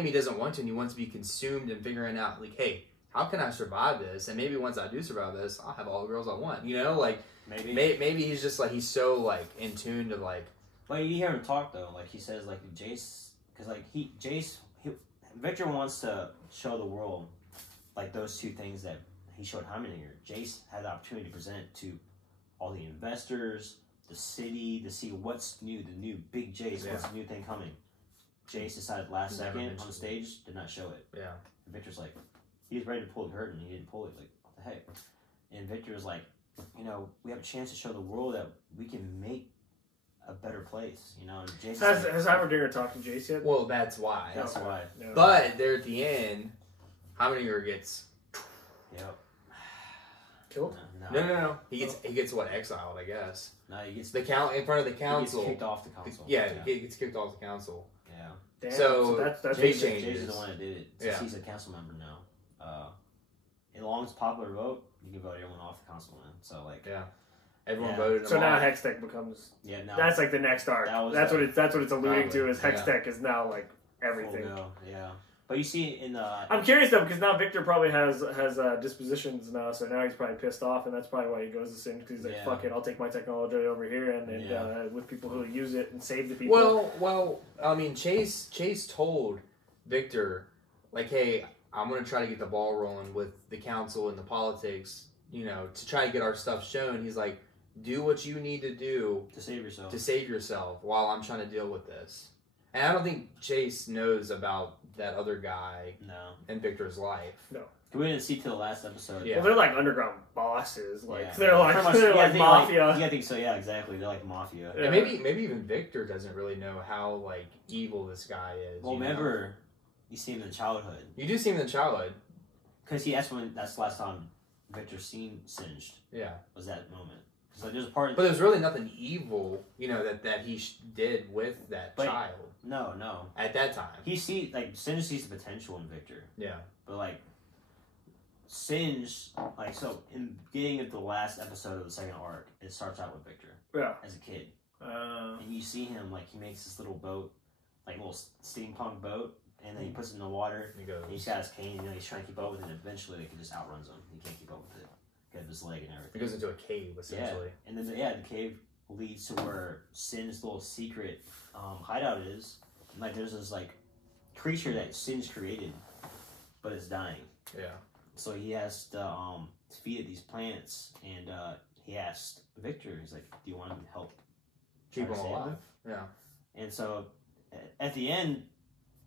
he doesn't want to, and he wants to be consumed in figuring out like, hey, how can I survive this? And maybe once I do survive this, I'll have all the girls I want. You know, like maybe he's just like he's so like in tune to like. Well, you hear him talk though. Like he says, like Jace, because like Victor wants to show the world like those two things that he showed Heimendinger. Jace had the opportunity to present to all the investors, the city, to see what's new, the new big Jace, what's the new thing coming. Jace decided last second on the stage, did not show it. Yeah. And Victor's like, he was ready to pull the curtain, and he didn't pull it. Like, what the heck? And Victor was like, you know, we have a chance to show the world that we can make a better place, you know. And Jace has Heimerdinger talked to Jace yet? Well, that's why. That's why. No. But there at the end, Heimerdinger gets. Yep. Killed? No. He gets what, exiled, I guess. No, he gets in front of the council. He gets kicked off the council. Yeah, he gets kicked off the council. Yeah. Damn, so that's Jace Jace is the one that did it. Since he's a council member now. As long as popular vote, you can vote everyone off the council now. So like everyone voted him so now off. Hextech becomes now that's like the next arc. That's what it's alluding to is Hextech is now like everything. Yeah. But you see in the... I'm curious though, because now Victor probably has dispositions now, so now he's probably pissed off, and that's probably why he goes to sin, because he's like, fuck it, I'll take my technology over here, and with people who use it and save the people. Well, I mean, Chase told Victor, like, hey, I'm going to try to get the ball rolling with the council and the politics, you know, to try to get our stuff shown. He's like, do what you need to do to save yourself while I'm trying to deal with this. And I don't think Chase knows about that other guy in Victor's life. No. We didn't see till the last episode. Yeah. Well, they're like underground bosses. Like they're like mafia. I think so. Yeah, exactly. They're like mafia. Yeah. And maybe even Victor doesn't really know how like evil this guy is. Well, remember, you see him in childhood. You do see him in childhood. Because that's the last time Victor seen Singed. Yeah. Was that moment. Like there's a part, but there's really nothing evil, you know, that he did with that child. No. At that time, Singed sees the potential in Victor. Yeah. But like, Singe, like, so in the beginning of the last episode of the second arc, it starts out with Victor. Yeah. As a kid. And you see him, like, he makes this little boat, like a little steampunk boat, and then he puts it in the water, and he's got his cane, he's trying to keep up with it, and eventually he just outruns him. He can't keep up with it. He has his leg and everything. He goes into a cave, essentially. Yeah. And then, the cave leads to where Sin's little secret hideout is. And, like, there's this, like, creature that Sin's created, but it's dying. Yeah. So he has to feed it these plants, and he asked Victor, he's like, do you want him to help keep him alive? Yeah. And so at the end,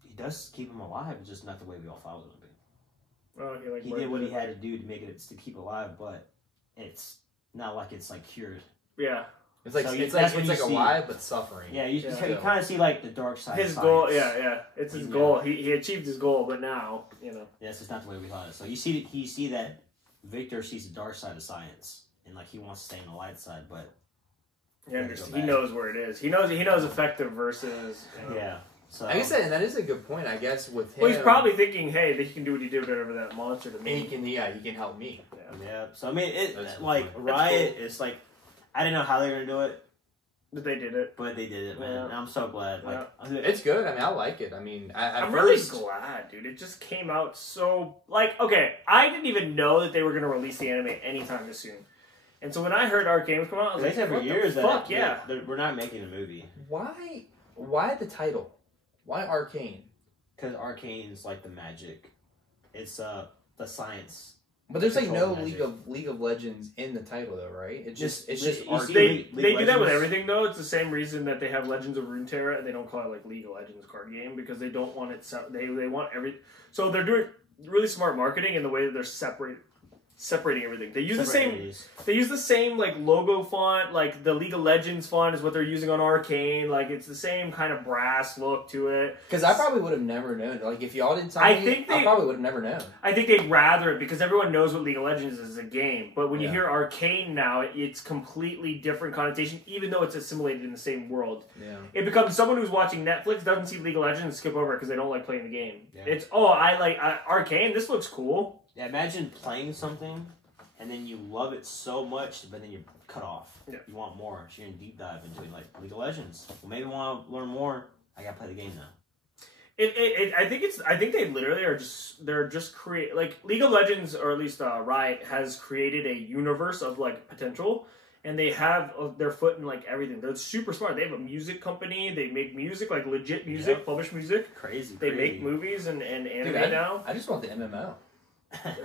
he does keep him alive, it's just not the way we all thought it would be. Oh, he did what he had to do to make it to keep alive, but it's not like it's like cured. Yeah. It's like so it's like alive but suffering. Yeah, you kind of see like the dark side. His goal, it's his goal. He achieved his goal, but now Yeah, it's just not the way we thought it. So you see that Victor sees the dark side of science, and like he wants to stay on the light side, but he knows where it is. He knows effective versus So I guess that is a good point. I guess with him, well, he's probably thinking, hey, he can do what he did whatever that monster to me. He can help me. Yeah. So I mean, Riot is like. I didn't know how they were gonna do it, but they did it. man. Yeah. And I'm so glad. Like, it's good. I mean, I like it. I mean, I'm really glad, dude. It just came out so okay. I didn't even know that they were gonna release the anime anytime soon, and so when I heard Arcane was coming out, I was like, they said for years that we're not making a movie. Why the title? Why Arcane? Because Arcane's like the magic. It's the science. But there's like no League of Legends in the title though, right? It's just Arcane. They do that with everything though. It's the same reason that they have Legends of Runeterra and they don't call it like League of Legends card game because they don't want it. They want every. So they're doing really smart marketing in the way that they're separating everything. They use the same like logo font, like the League of Legends font is what they're using on Arcane. Like it's the same kind of brass look to it. Because I probably would have never known. Like if y'all didn't tell me, I probably would have never known. I think they'd rather it because everyone knows what League of Legends is as a game. But when you hear Arcane now, it's completely different connotation, even though it's assimilated in the same world. Yeah. It becomes someone who's watching Netflix doesn't see League of Legends and skip over it because they don't like playing the game. Yeah. It's I like Arcane. This looks cool. Yeah, imagine playing something, and then you love it so much, but then you're cut off. Yeah. You want more, so you're in deep dive into it, like League of Legends. Well, maybe want to learn more. I gotta play the game now. I think they literally they're just create like League of Legends, or at least Riot has created a universe of like potential, and they have their foot in like everything. They're super smart. They have a music company. They make music, like legit music, publish music. Crazy. They make movies and anime now. I just want the MMO.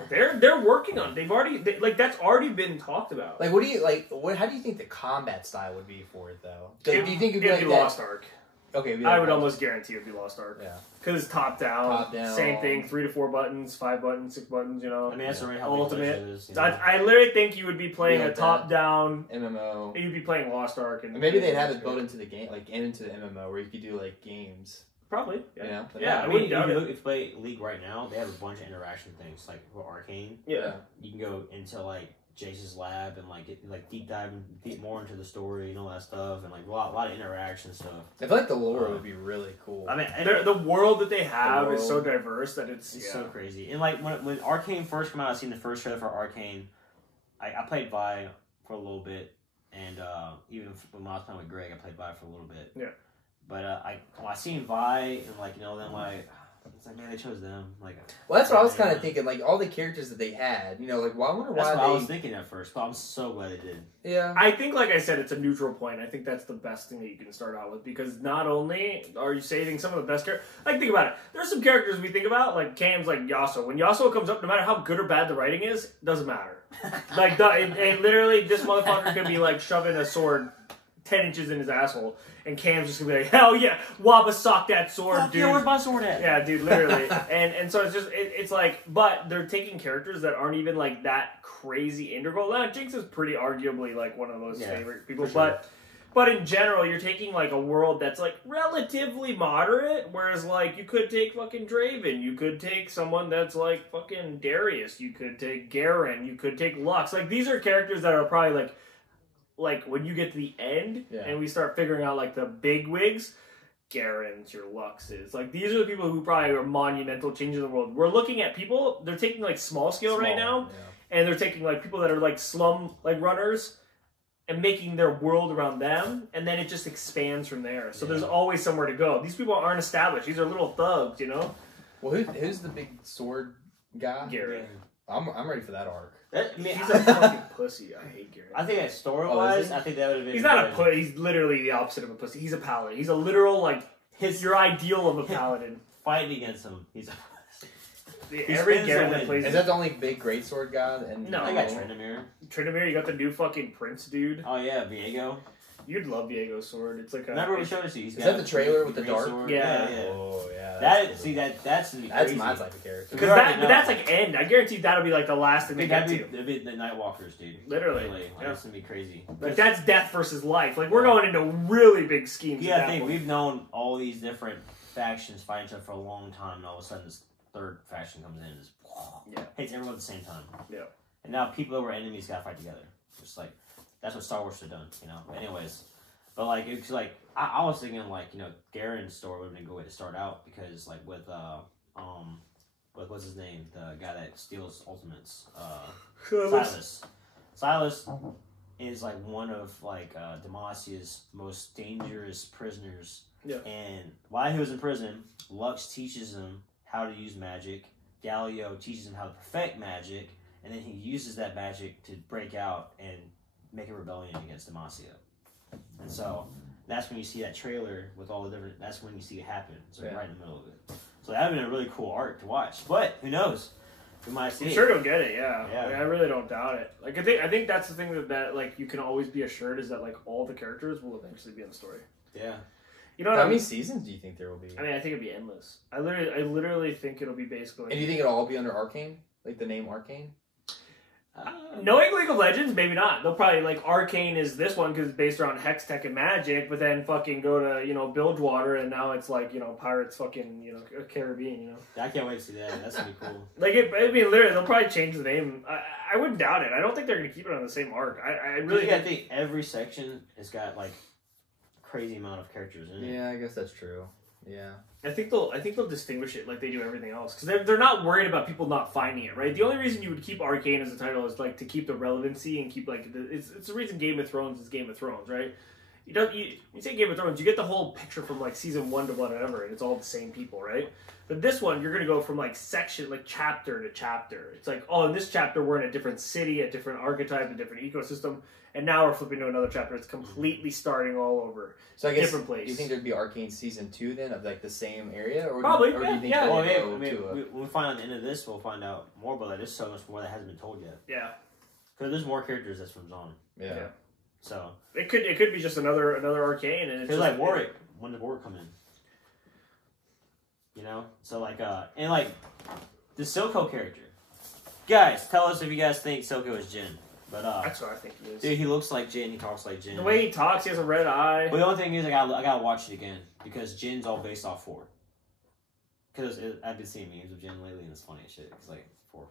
They're working on it. They've already that's already been talked about. Like, what do you like? How do you think the combat style would be for it though? Do you think it'd be like Lost Ark? Okay, I would almost guarantee it'd be Lost Ark. Yeah, because it's top down, same thing, 3 to 4 buttons, 5 buttons, 6 buttons. You know, I mean that's already how ultimate. Is, I literally think you would be playing a top down MMO. You'd be playing Lost Ark, and maybe they'd have it built into the game, like into the MMO, where you could do like games. Probably. Yeah. I mean, if you play League right now, they have a bunch of interaction things, like for Arcane. Yeah. You can go into like Jace's lab and like get like deep more into the story and all that stuff, and like a lot of interaction stuff. I feel like the lore would be really cool. I mean, the world that they have is so diverse that it's so crazy. And like when Arcane first came out, I seen the first trailer for Arcane. I played Vi for a little bit, and even when I was playing with Greg, I played Vi for a little bit. Yeah. But when I seen Vi and like then like it's like man they chose them like. Well, that's what I was kind of thinking. Like all the characters that they had, like I wonder why. That's what I was thinking at first, but I'm so glad they did. Yeah. I think, like I said, it's a neutral point. I think that's the best thing that you can start out with because not only are you saving some of the best characters. Like think about it. There's some characters we think about like Cam's like Yasuo. When Yasuo comes up, no matter how good or bad the writing is, doesn't matter. Like and literally, this motherfucker could be like shoving a sword 10 inches in his asshole, and Cam's just gonna be like, hell yeah, Waba sock that sword, dude. Yeah, where's my sword at? Yeah, dude, literally. and so it's just, it's like, but they're taking characters that aren't even like that crazy integral. Now, Jinx is pretty arguably like one of those favorite people, sure. But in general, you're taking like a world that's like relatively moderate, whereas like you could take fucking Draven, you could take someone that's like fucking Darius, you could take Garen, you could take Lux. Like these are characters that are probably like when you get to the end and we start figuring out like the big wigs, Garens, your Luxes. Like, these are the people who probably are monumental changes in the world. We're looking at people, they're taking, like, small scale right now, and they're taking, like, people that are, like, slum, like, runners, and making their world around them, and then it just expands from there. So there's always somewhere to go. These people aren't established. These are little thugs, you know? Well, who's the big sword guy? Garrett. I'm ready for that arc. He's a fucking pussy. I hate Garrett. I think that story-wise, I think that would have been... He's not a pussy. He's literally the opposite of a pussy. He's a paladin. He's a literal, like, your ideal of a paladin. Fighting against him, he's a Every Garrett that plays... Is that the only big greatsword guy? No. I got Tryndamere. Tryndamere, you got the new fucking prince dude. Oh yeah, Viego. You'd love Viego's sword. It's like a... Remember we showed it to you? Is that the trailer with the dark? Sword? Yeah. Oh yeah. That's that's my type of character. Because that's like end. I guarantee that'll be like the last thing they get to. It'd be the Nightwalkers, dude. Literally. That's gonna be crazy. Like that's death versus life. Like we're going into really big schemes. Yeah, I think we've known all these different factions fighting each other for a long time, and all of a sudden this third faction comes in and just hits everyone at the same time. Yeah. And now people that were enemies gotta fight together. Just like that's what Star Wars should have done, you know. But anyways. But like it's like I was thinking like, you know, Garen's story would have been a good way to start out because like with what's his name? The guy that steals ultimates. Silas is like one of like Demacia's most dangerous prisoners. Yeah. And while he was in prison, Lux teaches him how to use magic. Galio teaches him how to perfect magic, and then he uses that magic to break out and make a rebellion against Demacia. And so that's when you see that trailer with all the different. That's when you see it happen. So right in the middle of it. So that would have been a really cool arc to watch. But who knows? We might see. I'm sure he'll get it. Yeah. Yeah. I really don't doubt it. Like I think that's the thing that like you can always be assured is that like all the characters will eventually be in the story. Yeah. You know how many seasons do you think there will be? I mean, I think it'd be endless. I literally think it'll be basically. And do you think it'll all be under Arcane? Like the name Arcane? Knowing League of Legends, maybe not. They'll probably like Arcane is this one because it's based around Hex Tech and Magic, but then fucking go to Bilgewater and now it's like Pirates fucking Caribbean. I can't wait to see that. That's gonna be cool. Like I mean, literally, they'll probably change the name. I wouldn't doubt it. I don't think they're gonna keep it on the same arc. I really think every section has got like crazy amount of characters in it. Yeah, I guess that's true. Yeah. I think they'll distinguish it like they do everything else because they're not worried about people not finding it, right? The only reason you would keep Arcane as a title is like to keep the relevancy and keep like it's the reason Game of Thrones is Game of Thrones, right? You say Game of Thrones, you get the whole picture from like season 1 to whatever, and it's all the same people, right? But this one, you're gonna go from like section, like chapter to chapter. It's like, oh, in this chapter we're in a different city, a different archetype, a different ecosystem, and now we're flipping to another chapter. It's completely starting all over. So I guess different place. Do you think there'd be Arcane season 2 then of like the same area, or probably? Do you think yeah. Well, when we find out the end of this, we'll find out more. But there's so much more that hasn't been told yet. Yeah. Because there's more characters that's from Zon. Yeah. So it could be just another Arcane, and it's just like Warwick. When did Warwick come in? You know, so like and like the Silco character. Guys, tell us if you guys think Silco is Jin. But that's what I think he is. Dude, he looks like Jin. He talks like Jin. The way he talks, he has a red eye. But the only thing is, I gotta watch it again because Jin's all based off 4. Because I've been seeing memes of Jin lately, and it's funny as shit. It's like 4.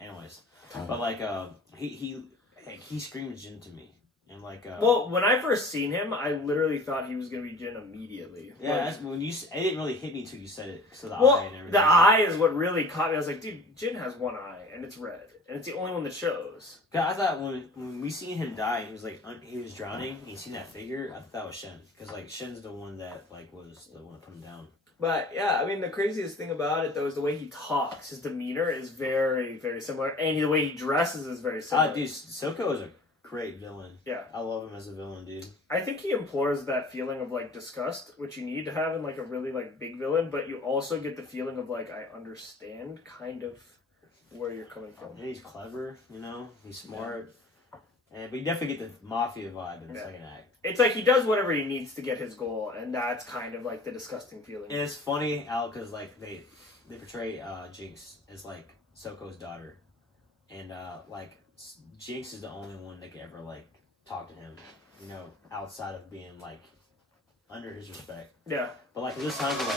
Anyways, but like he screams Jin to me. And like, well, when I first seen him, I literally thought he was gonna be Jin immediately. Yeah, that's when it didn't really hit me until you said it. So the eye and everything. The eye is what really caught me. I was like, dude, Jin has one eye and it's red, and it's the only one that shows. I thought when we seen him die, he was like he was drowning. And you seen that figure? I thought that was Shen because like Shen's the one that like was the one that put him down. But yeah, I mean, the craziest thing about it though is the way he talks. His demeanor is very, very similar, and the way he dresses is very similar. Dude, Silco is a great villain. Yeah. I love him as a villain, dude. I think he implores that feeling of like disgust, which you need to have in like a really like big villain, but you also get the feeling of like, I understand kind of where you're coming from. And he's clever, you know? He's smart. But you definitely get the mafia vibe in the second act. It's like he does whatever he needs to get his goal, and that's kind of like the disgusting feeling. And it's funny, Al, because like they portray Jinx as like Silco's daughter. And like Jinx is the only one that could ever like talk to him, you know, outside of being like under his respect. Yeah. But like this time, like